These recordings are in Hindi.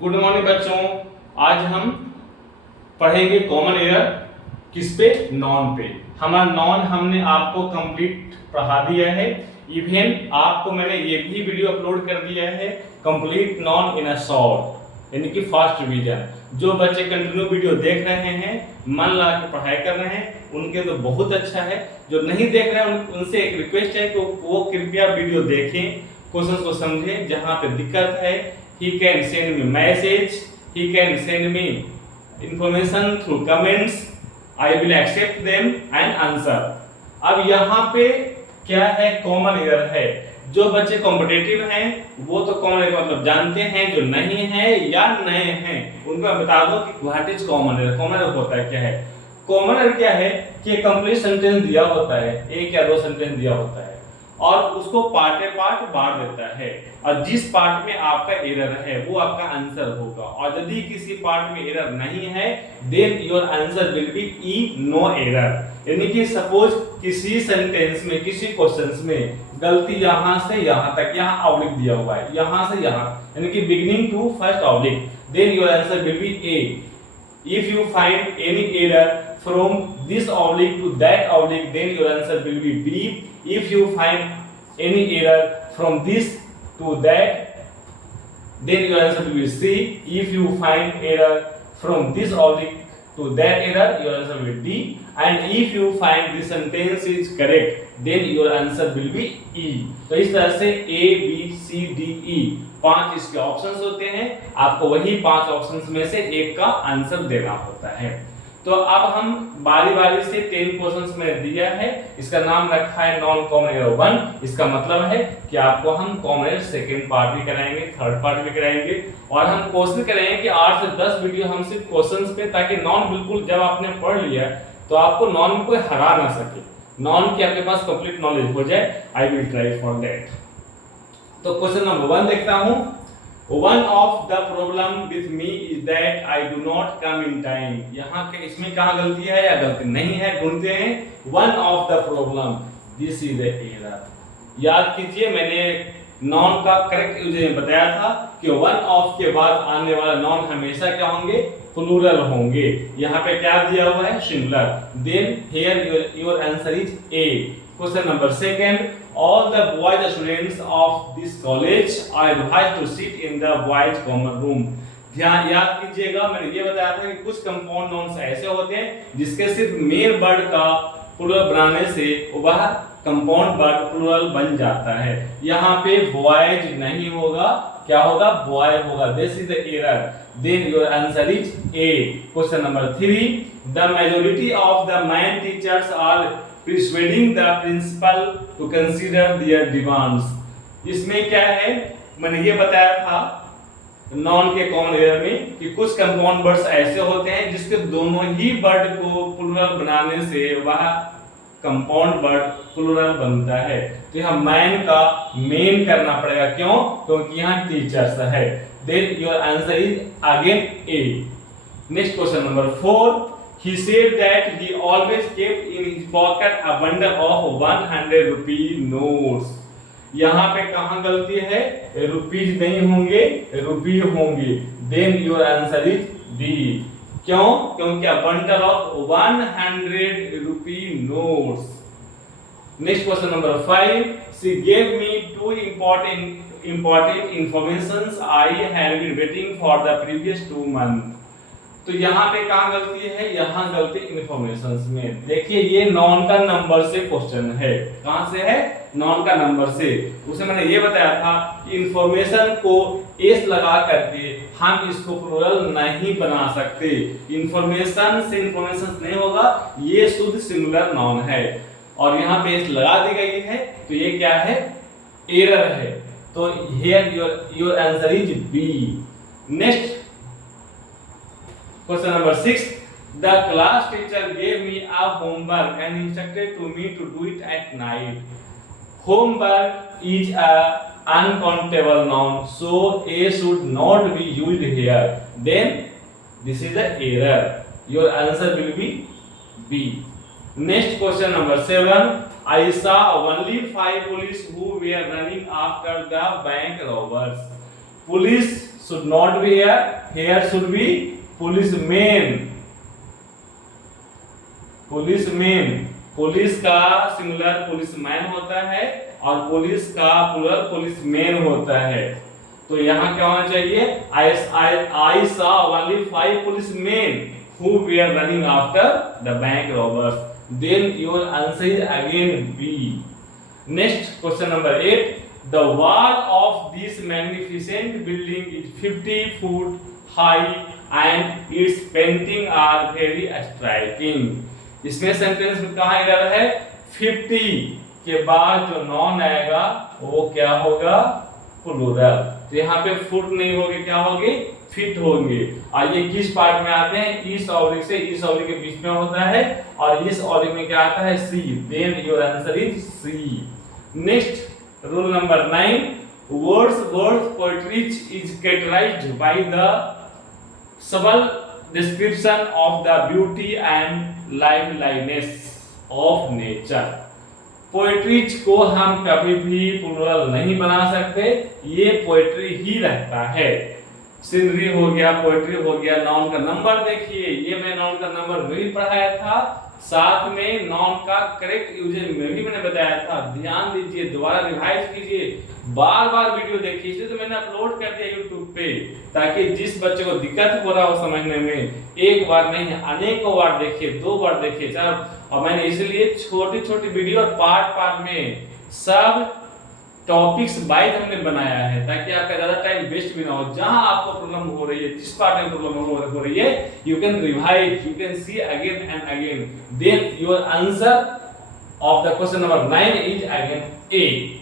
गुड मॉर्निंग बच्चों। आज हम पढ़ेंगे कॉमन एरर किस पे, नॉन पे। हमारा नॉन हमने आपको कंप्लीट पढ़ा दिया है। इवन आपको मैंने ये भी वीडियो अपलोड कर दिया है, complete non in a short, यानी कि फास्ट रिवीजन। जो बच्चे कंटिन्यू वीडियो देख रहे हैं, मन लगा के पढ़ाई कर रहे हैं, उनके तो बहुत अच्छा है। जो नहीं देख रहे हैं उनसे एक रिक्वेस्ट है कि वो कृपया वीडियो देखें, क्वेश्चन को समझें। जहाँ पे दिक्कत है, he can send me message, he can send me information through comments, I will accept them and answer। अब यहाँ पे क्या है, कॉमन एरर है। जो बच्चे कॉम्पिटिटिव हैं वो तो कॉमन एरर मतलब जानते हैं, जो नहीं है या नए हैं उनको मैं बता दूं कि what is common error. Common error होता है क्या है? कॉमन एरर क्या है कि कंप्लीट सेंटेंस दिया होता है, एक या दो सेंटेंस दिया होता है और उसको पार्ट पार्ट बांट देता है, और जिस पार्ट में आपका एरर है वो आपका आंसर होगा। और यदि किसी पार्ट में एरर नहीं है then your answer will be E no error. यानी कि सपोज किसी सेंटेंस में, किसी क्वेश्चंस में गलती यहां से यहां तक, यहां ऑब्लिक दिया हुआ है, यहां से यहां, यानी कि beginning to first oblique, then your answer will be A. If you find any error from this oblique to that oblique, then your answer will be B. If you find any error from this to that, then your answer will be C. If you find error from this oblique to that error, your answer will be D. And if you find this sentence is correct, then your answer will be E. तो इस तरह से A, B, C, D, E 5 इसके ऑप्शंस होते हैं। आपको वही 5 ऑप्शंस में से एक का आंसर देना होता है। तो अब हम बारी बारी से 10 क्वेश्चंस में दिया है, इसका नाम रखा है नॉन कॉमन एरर 1। इसका मतलब है कि आपको हम कॉमन एरर सेकंड पार्ट भी कराएंगे, थर्ड पार्ट भी कराएंगे, और हम कोशिश करेंगे कि 8 से 10 वीडियो हम सिर्फ क्वेश्चंस पे, ताकि नॉन बिल्कुल जब आपने पढ़ लिया तो आपको नॉन में कोई हरा ना सके, नॉन की आपके पास कंप्लीट नॉलेज हो जाए। I will try for that. तो क्वेश्चन नंबर 1 देखता हूं। One of the problem with me is that I do not come in time। यहाँ के इसमें कहाँ गलती है या गलती नहीं है, ढूंढते हैं। One of the problem, this is the error। याद कीजिए मैंने नॉन का करेक्ट यूज बताया था कि वन ऑफ के बाद आने वाला नॉन हमेशा क्या होंगे, प्लूरल होंगे। यहाँ पे क्या दिया हुआ है, singular. Then here your answer is A. Question number 2, all the boys students of this college are advised to sit in the boys common room। ध्यान याद कीजिएगा, मैंने ये बताया था कि कुछ कंपाउंड नाउन्स ऐसे होते हैं जिसके सिर्फ मेल वर्ड का प्लूरल बनाने से वह कंपाउंड वर्ड प्लूरल बन जाता है। यहाँ पे बॉयज नहीं होगा, क्या होगा, बॉय होगा। This is the error. Then your answer is A. Question number 3, the majority of the man teachers are persuading the principal to consider their demands। इसमें क्या है, मैंने ये बताया था नॉन के कॉमन एरर में कि कुछ कंपाउंड वर्ड्स ऐसे होते हैं जिसके दोनों ही वर्ड को प्लूरल बनाने से वह कंपाउंड वर्ड प्लूरल बनता है। तो यहाँ मैन का मेन करना पड़ेगा, क्यों, क्योंकि यहाँ टीचर्स है। Then your answer is again A. Next question number 4, he said that he always kept in his pocket a bundle of 100 rupee notes। यहाँ पे कहाँ गलती है, रुपीज नहीं होंगे, रुपी होंगे। Then your answer is D. क्यों, क्योंकि a bundle of 100 rupee notes। Next question number 5, she gave me 2 important informations I had been waiting for the previous 2 months। तो यहाँ पे कहाँ गलती है, यहाँ गलती इन्फॉर्मेशंस में। देखिए ये नॉन का नंबर से क्वेश्चन है। कहाँ से है, नॉन का नंबर से। उसे मैंने ये बताया था कि इन्फॉर्मेशन को एस लगा करके हम इसको प्लूरल नहीं बना सकते। इन्फॉर्मेशन से इन्फॉर्मेशन नहीं होगा, ये शुद्ध सिंगुलर नॉन है, और यहाँ पे एस लगा दी गई है, तो ये क्या है, एरर है। तो here your answer is B. Next Question number 6, the class teacher gave me a homework and instructed to me to do it at night। Homework is a uncountable noun, so a should not be used here। Then this is the error। Your answer will be B। Next question number 7, I saw only 5 police who were running after the bank robbers। Police should not be here, here should be policeman. policeman, police का सिंगुलर पुलिसमैन होता है और पुलिस का प्लूरल पुलिसमैन होता है। तो यहाँ क्या होना चाहिए, I saw only 5 policemen who were running after the bank robbers. Then your answer is again B. Next question number 8. The wall of this magnificent building is 50 feet high and its painting are very striking. इसमें सेंटेंस में कहाँ एरर है, 50 के बाद जो नॉन आएगा वो क्या होगा, प्लूरल। तो यहाँ पे फुट नहीं होगी, क्या होगी, फिट होंगे। और ये किस पार्ट में आते हैं, इस ऑब्लिक से इस ऑब्लिक के बीच में होता है और इस ऑब्लिक में क्या आता है, C. Then your answer is C. Next rule number 9, words poetry is characterized by the subtle description of the beauty and liveliness of nature. Poetries को हम कभी भी प्लूरल नहीं बना सकते, ये पोएट्री ही रहता है। सीनरी हो गया, पोएट्री हो गया। नाउन का नंबर देखिए, ये मैं नाउन का नंबर भी पढ़ाया था, साथ में नाउन का करेक्ट यूजेज में भी मैंने बताया था। ध्यान दीजिए, दोबारा रिवाइज कीजिए, बार बार वीडियो देखिए। इसलिए तो मैंने अपलोड कर दिया YouTube पे, ताकि जिस बच्चे को दिक्कत हो रहा हो समझने में, एक बार नहीं अनेकों बार देखिए, 2 बार देखिए, 4। और मैंने इसलिए छोटी छोटी वीडियो और पार्ट में सब टॉपिक्स वाइज हमने बनाया है, ताकि आपका ज्यादा टाइम वेस्ट भी ना हो। जहां आपको प्रॉब्लम हो रही है, जिस पार्ट में प्रॉब्लम हो रही है, you can revise, you can see again and again. Then your answer of the question number 9 is again A.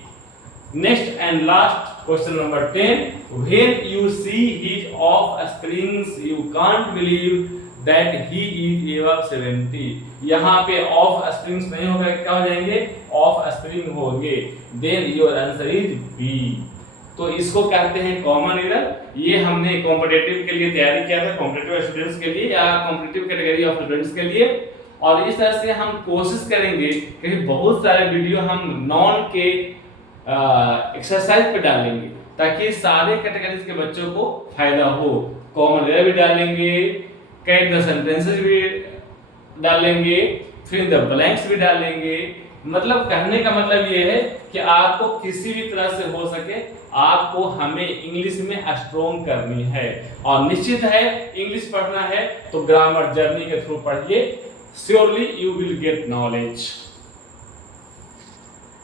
Next and last question number 10. When you see his offsprings, you can't believe that he is above 70. यहाँ पे offsprings नहीं होगा, क्या हो जाएंगे, offspring होंगे। Then your answer is B. तो इसको कहते हैं कॉमन एरर। ये हमने कॉम्पिटिटिव के लिए तैयारी किया था, कॉम्पिटिटिव स्टूडेंट्स के लिए या कॉम्पिटिटिव कैटेगरी ऑफ स्टूडेंट्स के लिए। और इस तरह से हम कोशिश करेंगे कि बहुत सारे वीडियो हम नॉन के एक्सरसाइज पे डालेंगे, ताकि सारे कैटेगरीज के बच्चों को फायदा हो। कॉमन एरर भी डालेंगे, कैट द सेंटेंसेस भी डालेंगे, फिर द ब्लैंक्स भी डालेंगे। मतलब कहने का मतलब ये है कि आपको किसी भी तरह से हो सके, आपको हमें इंग्लिश में स्ट्रॉन्ग करनी है। और निश्चित है इंग्लिश पढ़ना है तो ग्रामर जर्नी के थ्रू पढ़िए, surely you will get knowledge.